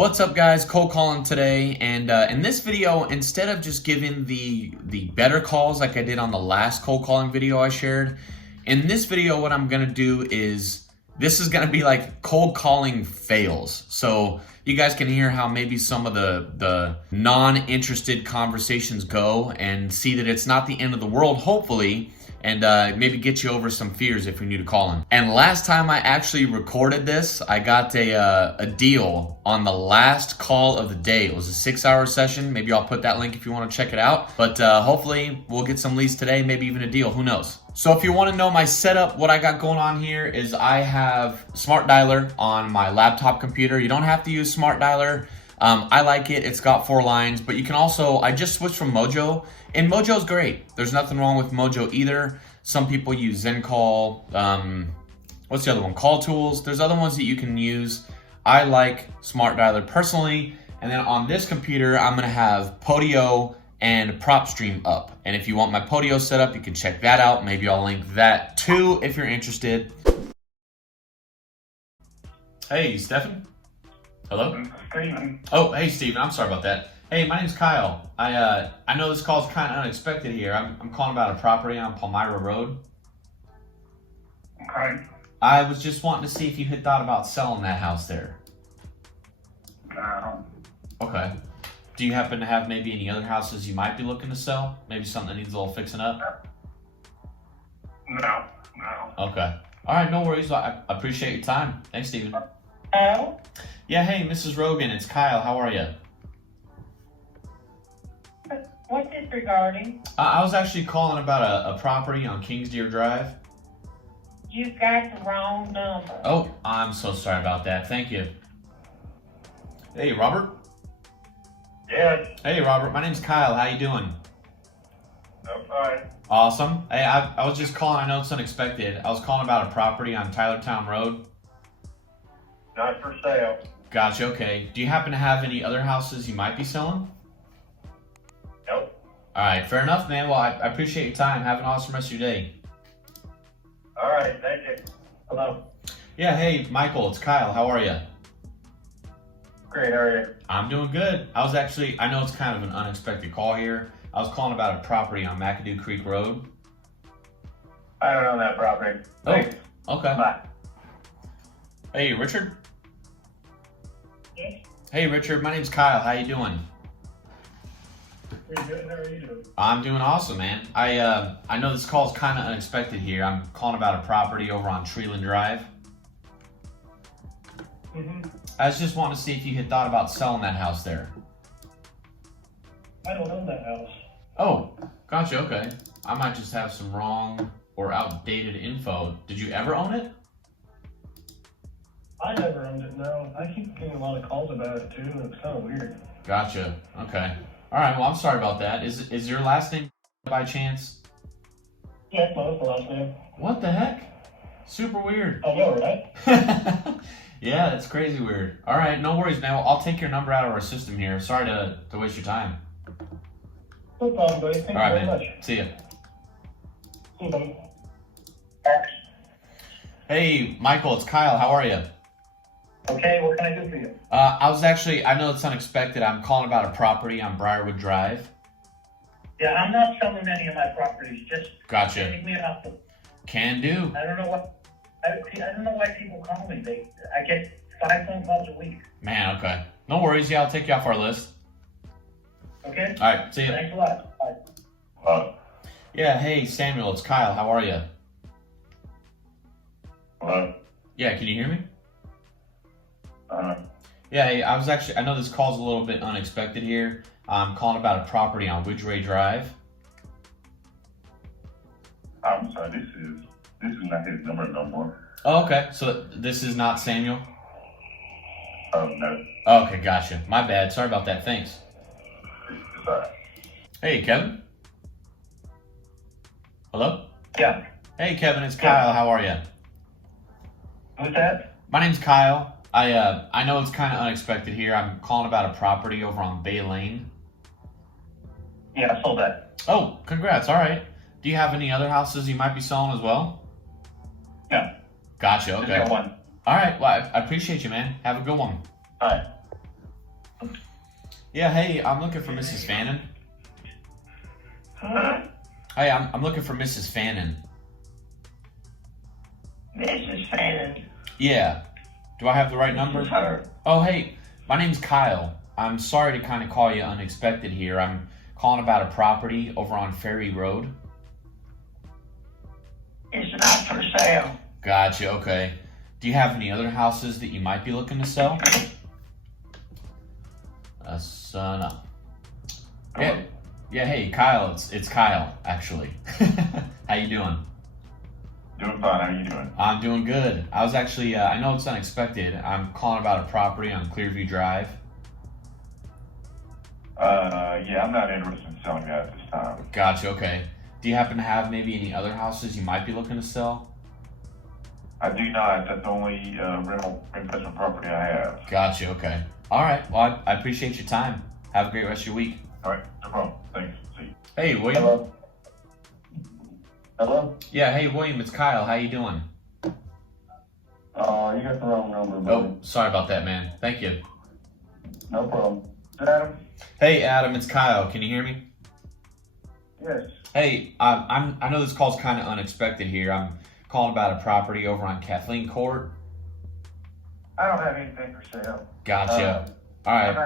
What's up, guys? Cold calling today, and in this video, instead of just giving the better calls like I did on the last cold calling video I shared, in this video what I'm gonna do is this is gonna be like cold calling fails. So you guys can hear how maybe some of the non-interested conversations go and see that it's not the end of the world, hopefully, and maybe get you over some fears if you're new to calling. And last time I actually recorded this, I got a deal on the last call of the day. It was a 6-hour session. Maybe I'll put that link if you want to check it out. But hopefully we'll get some leads today, maybe even a deal, who knows. So if you want to know my setup, what I got going on here is I have Smart Dialer on my laptop computer. You don't have to use Smart Dialer. I like it. It's got 4 lines, but you can also, I just switched from Mojo, and Mojo's great. There's nothing wrong with Mojo either. Some people use ZenCall. What's the other one? Call Tools. There's other ones that you can use. I like Smart Dialer personally. And then on this computer, I'm gonna have Podio and PropStream up. And if you want my Podio setup, you can check that out. Maybe I'll link that too if you're interested. Hey, Stefan. Hello? Steven. Oh, hey, Steven. I'm sorry about that. Hey, my name's Kyle. I know this call's kind of unexpected here. I'm calling about a property on Palmyra Road. Okay. I was just wanting to see if you had thought about selling that house there. No. Okay. Do you happen to have maybe any other houses you might be looking to sell? Maybe something that needs a little fixing up? No. Okay. All right, no worries. I appreciate your time. Thanks, Steven. Hello? Yeah, hey, Mrs. Rogan, it's Kyle. How are you? What's this regarding? I was actually calling about a property on Kings Deer Drive. You got the wrong number. Oh, I'm so sorry about that. Thank you. Hey, Robert. Yes. Hey, Robert. My name's Kyle. How you doing? I'm fine. Awesome. Hey, I was just calling. I know it's unexpected. I was calling about a property on Tylertown Road. Not for sale. Gotcha. Okay. Do you happen to have any other houses you might be selling? Nope. All right. Fair enough, man. Well, I appreciate your time. Have an awesome rest of your day. All right. Thank you. Hello. Yeah. Hey, Michael. It's Kyle. How are you? Great. How are you? I'm doing good. I know it's kind of an unexpected call here. I was calling about a property on McAdoo Creek Road. I don't own that property. Thanks. Okay. Bye. Hey, Richard. Yes? Hey, Richard. My name's Kyle. How you doing? Pretty good. How are you doing? I'm doing awesome, man. I know this call's kind of unexpected here. I'm calling about a property over on Treeland Drive. I was just wanting to see if you had thought about selling that house there. I don't own that house. Oh, gotcha. Okay. I might just have some wrong or outdated info. Did you ever own it? I never owned it. No. I keep getting a lot of calls about it too, and it's kind of weird. Gotcha. Okay. All right. Well, I'm sorry about that. Is your last name by chance? Yeah, my last name. What the heck? Super weird. I know, right? Yeah, that's crazy weird. All right, no worries, man. Well, I'll take your number out of our system here. Sorry to waste your time. No problem, buddy. Thank All right, you very man. much. See ya. See you, buddy. Hey, Michael, it's Kyle. How are you? Okay, what can I do for you? I know it's unexpected. I'm calling about a property on Briarwood Drive. Yeah, I'm not selling any of my properties. Just Gotcha. take me off the. Can do. I don't know what. I don't know why people call me. I get 5 phone calls a week. Man, okay. No worries. Yeah, I'll take you off our list. Okay. All right, see ya. Thanks a lot. Bye. Yeah, hey, Samuel, it's Kyle. How are you? Hello. Yeah, can you hear me? Uh, Yeah, hey, I know this call's a little bit unexpected here. I'm calling about a property on Widgeway Drive. I'm sorry, this is not his number no more. Oh, okay. So this is not Samuel? No. Okay, gotcha. My bad. Sorry about that. Thanks. It's all right. Hey, Kevin. Hello? yeah. Hey, Kevin, it's Kyle. How are you? Who's that? My name's Kyle. I know it's kind of unexpected here. I'm calling about a property over on Bay Lane. Yeah, I sold that. Oh, congrats. All right. Do you have any other houses you might be selling as well? Yeah. Gotcha. Just Okay. got one. All right. Well, I appreciate you, man. Have a good one. All right. Yeah, hey, I'm looking for Mrs. Fannin. Huh? Hey, I'm looking for Mrs. Fannin. Mrs. Fannin. Yeah. Do I have the right This number? is her. Oh, hey, my name's Kyle. I'm sorry to kind of call you unexpected here. I'm calling about a property over on Ferry Road. It's not for sale. Gotcha, okay. Do you have any other houses that you might be looking to sell? No. Yeah, yeah, hey, Kyle, it's Kyle, actually. How you doing? Doing fine. How you doing? I'm doing good. I was actually, I know it's unexpected. I'm calling about a property on Clearview Drive. Yeah, I'm not interested in selling that at this time. Gotcha, okay. Do you happen to have maybe any other houses you might be looking to sell? I do not. That's the only rental investment property I have. Gotcha, okay. All right, well, I appreciate your time. Have a great rest of your week. All right, no problem. Thanks. See you. Hey, William. Hello? Hello? Yeah, hey, William, it's Kyle. How you doing? You got the wrong number, Oh, sorry about that, man. Thank you. No problem. Adam? Hey, Adam, it's Kyle. Can you hear me? Yes. Hey, I know this call's kind of unexpected here. I'm calling about a property over on Kathleen Court. I don't have anything for sale. Gotcha. All right.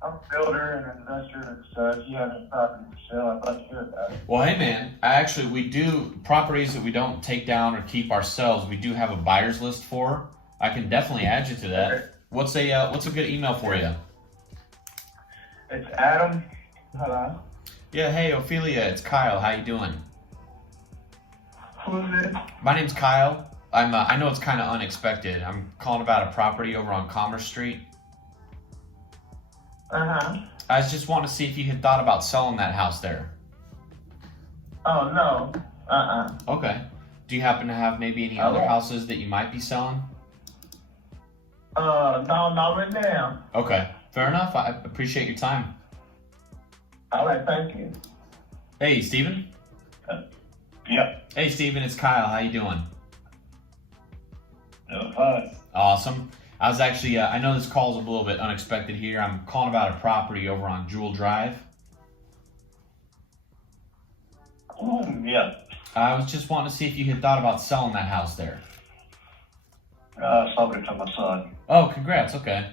I'm a builder and an investor, so if you have any property for sale, I'd like to hear about it. Well, hey, man. We do properties that we don't take down or keep ourselves. We do have a buyer's list for. I can definitely add you to that. Okay. What's a good email for you? It's Adam. Hello? Yeah. Hey, Ophelia, it's Kyle. How you doing? Who's it? My name's Kyle. I know it's kind of unexpected. I'm calling about a property over on Commerce Street. Uh-huh. I just want to see if you had thought about selling that house there. Oh, no. Okay. Do you happen to have maybe any other houses that you might be selling? No, not right now. Okay. Fair enough. I appreciate your time. All right, thank you. Hey, Steven. Yeah. Hey, Steven, it's Kyle. How you doing? Doing fine. Awesome. I was actually, I know this call's a little bit unexpected here. I'm calling about a property over on Jewel Drive. Yeah. I was just wanting to see if you had thought about selling that house there. Sold it to my son. Oh, congrats. Okay.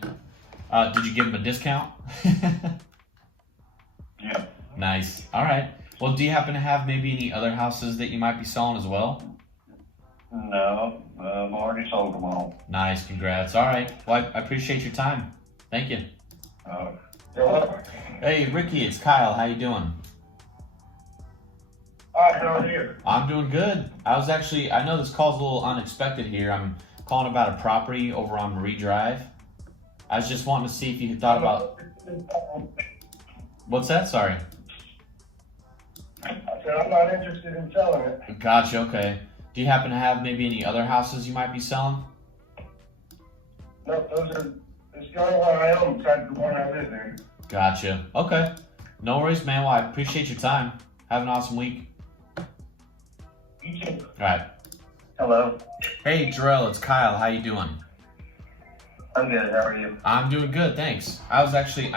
Did you give him a discount? Yeah. Nice. All right. Well, do you happen to have maybe any other houses that you might be selling as well? No, I've already sold them all. Nice. Congrats. All right. Well, I appreciate your time. Thank you. You're welcome. Hey, Ricky, it's Kyle. How you doing? All right, how are you? I'm doing good. I know this call's a little unexpected here. I'm calling about a property over on Marie Drive. I was just wanting to see if you had thought about... What's that? Sorry. I said I'm not interested in selling it. Gotcha, okay. Do you happen to have maybe any other houses you might be selling? No, it's the only one I own besides the one I live in. Gotcha. Okay. No worries, man. Well, I appreciate your time. Have an awesome week. You too. All right. Hello. Hey, Jarrell, it's Kyle. How you doing? I'm good, how are you? I'm doing good, thanks. I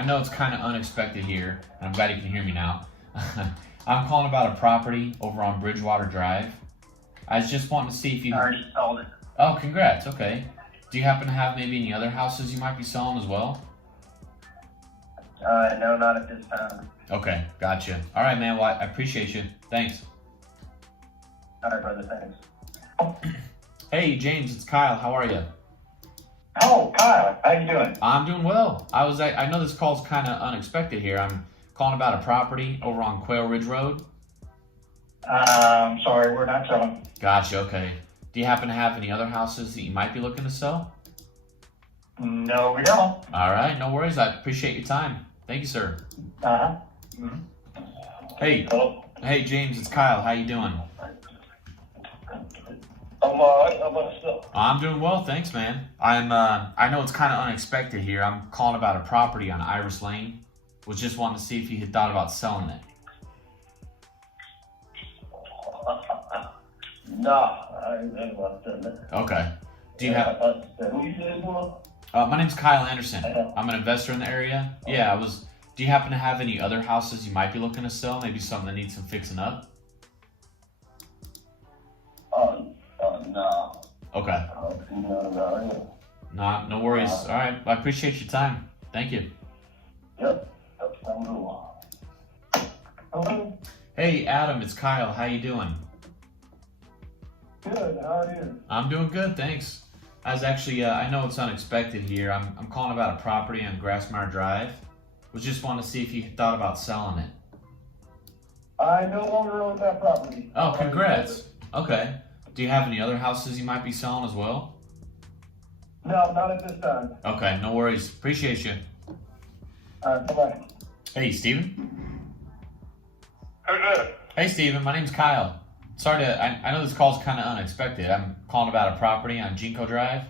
know it's kind of unexpected here, and I'm glad you can hear me now. I'm calling about a property over on Bridgewater Drive. I was just wanting to see if you... I already sold it. Oh, congrats. Okay. Do you happen to have maybe any other houses you might be selling as well? No, not at this time. Okay, gotcha. All right, man. Well, I appreciate you. Thanks. All right, brother, thanks. Hey, James, it's Kyle. How are you? Oh, Kyle, how you doing? I'm doing well. I know this call's kind of unexpected here. I'm calling about a property over on Quail Ridge Road. I'm sorry, we're not selling. Gotcha, okay. Do you happen to have any other houses that you might be looking to sell? No, we don't. All right, no worries. I appreciate your time. Thank you, sir. Uh-huh. Hey, Hello. hey, James, it's Kyle. How you doing? I'm alright, how about yourself? I'm doing well, thanks, man. I know it's kind of unexpected here. I'm calling about a property on Iris Lane. Was just wanting to see if you had thought about selling it. Nah, I ain't about that. Okay. Do you have? Who you said it was? My name's Kyle Anderson. I'm an investor in the area. Yeah, do you happen to have any other houses you might be looking to sell? Maybe something that needs some fixing up? No. Okay. No worries. All right. Well, I appreciate your time. Thank you. Yep. That sounds a lot. Hello. Hey, Adam, it's Kyle. How you doing? Good. How are you? I'm doing good, thanks. I was actually, I know it's unexpected here. I'm calling about a property on Grassmire Drive. Was just wanting to see if you thought about selling it. I no longer own that property. Oh, congrats. Okay. Do you have any other houses you might be selling as well? No, not at this time. Okay, no worries. Appreciate you. Bye-bye. Hey, Steven. Who's this? Hey, Steven. My name's Kyle. Sorry I know this call's kind of unexpected. I'm calling about a property on Jinko Drive.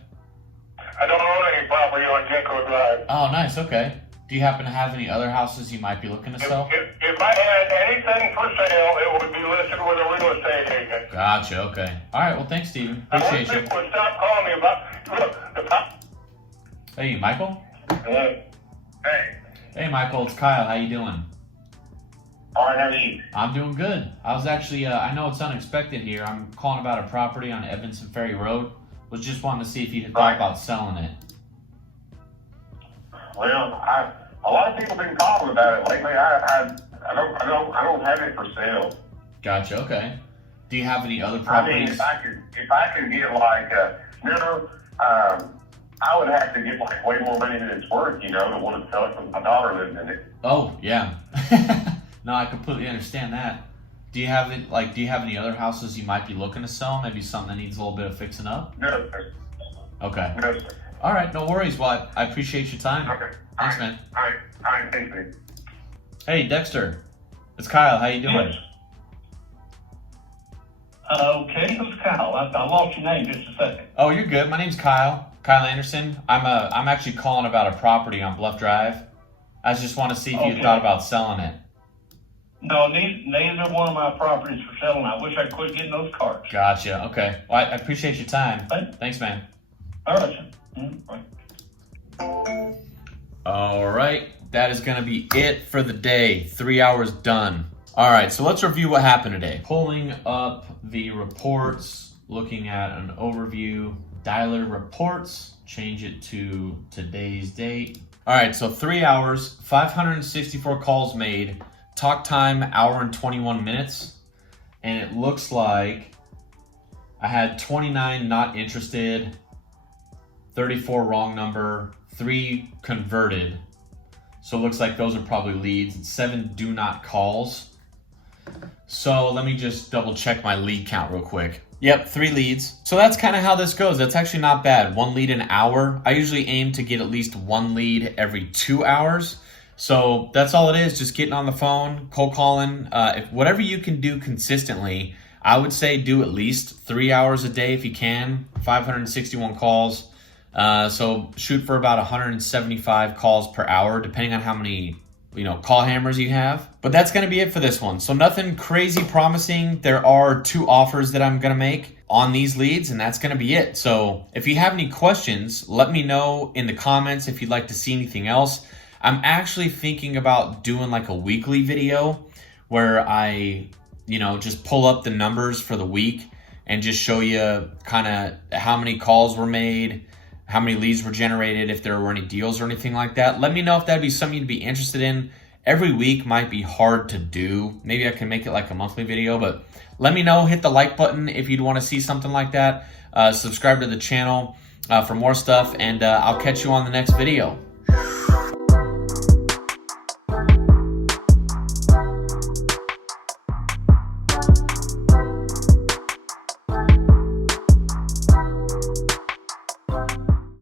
I don't own any property on Jinko Drive. Oh, nice. Okay. Do you happen to have any other houses you might be looking to sell? If I had anything for sale, it would be listed with a real estate agent. Gotcha. Okay. All right. Well, thanks, Steven. I wish Appreciate you. people would stop calling me about, look, Hey, Michael. Hey. Hey, Michael. It's Kyle. How you doing? All right, how are you? I'm doing good. I was actually, I know it's unexpected here. I'm calling about a property on Evanston Ferry Road. Was just wanting to see if you had thought about selling it. Well, a lot of people have been calling about it lately. I don't have it for sale. Gotcha. Okay. Do you have any other I mean, properties? if I could get like, I would have to get like way more money than it's worth, to want to sell it because my daughter lives in it. Oh, yeah. No, I completely understand that. Do you have any other houses you might be looking to sell? Maybe something that needs a little bit of fixing up? No, sir. Okay. No, sir. All right. No worries. Well, I appreciate your time. Okay. Thanks, man. All right. Thanks, man. Hey, Dexter. It's Kyle. How you doing? Yes. Okay, who's Kyle? I lost your name just a second. Oh, you're good. My name's Kyle. Kyle Anderson. I'm actually calling about a property on Bluff Drive. I just want to see if you Okay. thought about selling it. No, neither one of my properties for selling. I wish I quit getting those cards. Gotcha. Okay. Well, I appreciate your time. Right. Thanks, man. All right, sir. Right. All right. That is going to be it for the day. 3 hours done. All right. So let's review what happened today. Pulling up the reports, looking at an overview, dialer reports, change it to today's date. All right. So 3 hours, 564 calls made, talk time, hour and 21 minutes. And it looks like I had 29 not interested, 34 wrong number, 3 converted. So it looks like those are probably leads, and 7 do not calls. So let me just double check my lead count real quick. Yep, 3 leads. So that's kind of how this goes. That's actually not bad. 1 lead an hour. I usually aim to get at least 1 lead every 2 hours. So that's all it is, just getting on the phone, cold calling. If whatever you can do consistently, I would say do at least 3 hours a day if you can, 561 calls. So shoot for about 175 calls per hour, depending on how many call hammers you have. But that's going to be it for this one. So nothing crazy promising. There are 2 offers that I'm going to make on these leads, and that's going to be it. So if you have any questions, let me know in the comments if you'd like to see anything else. I'm actually thinking about doing like a weekly video where I, just pull up the numbers for the week and just show you kind of how many calls were made, how many leads were generated, if there were any deals or anything like that. Let me know if that'd be something you'd be interested in. Every week might be hard to do. Maybe I can make it like a monthly video, but let me know. Hit the like button if you'd want to see something like that. Subscribe to the channel for more stuff, and I'll catch you on the next video.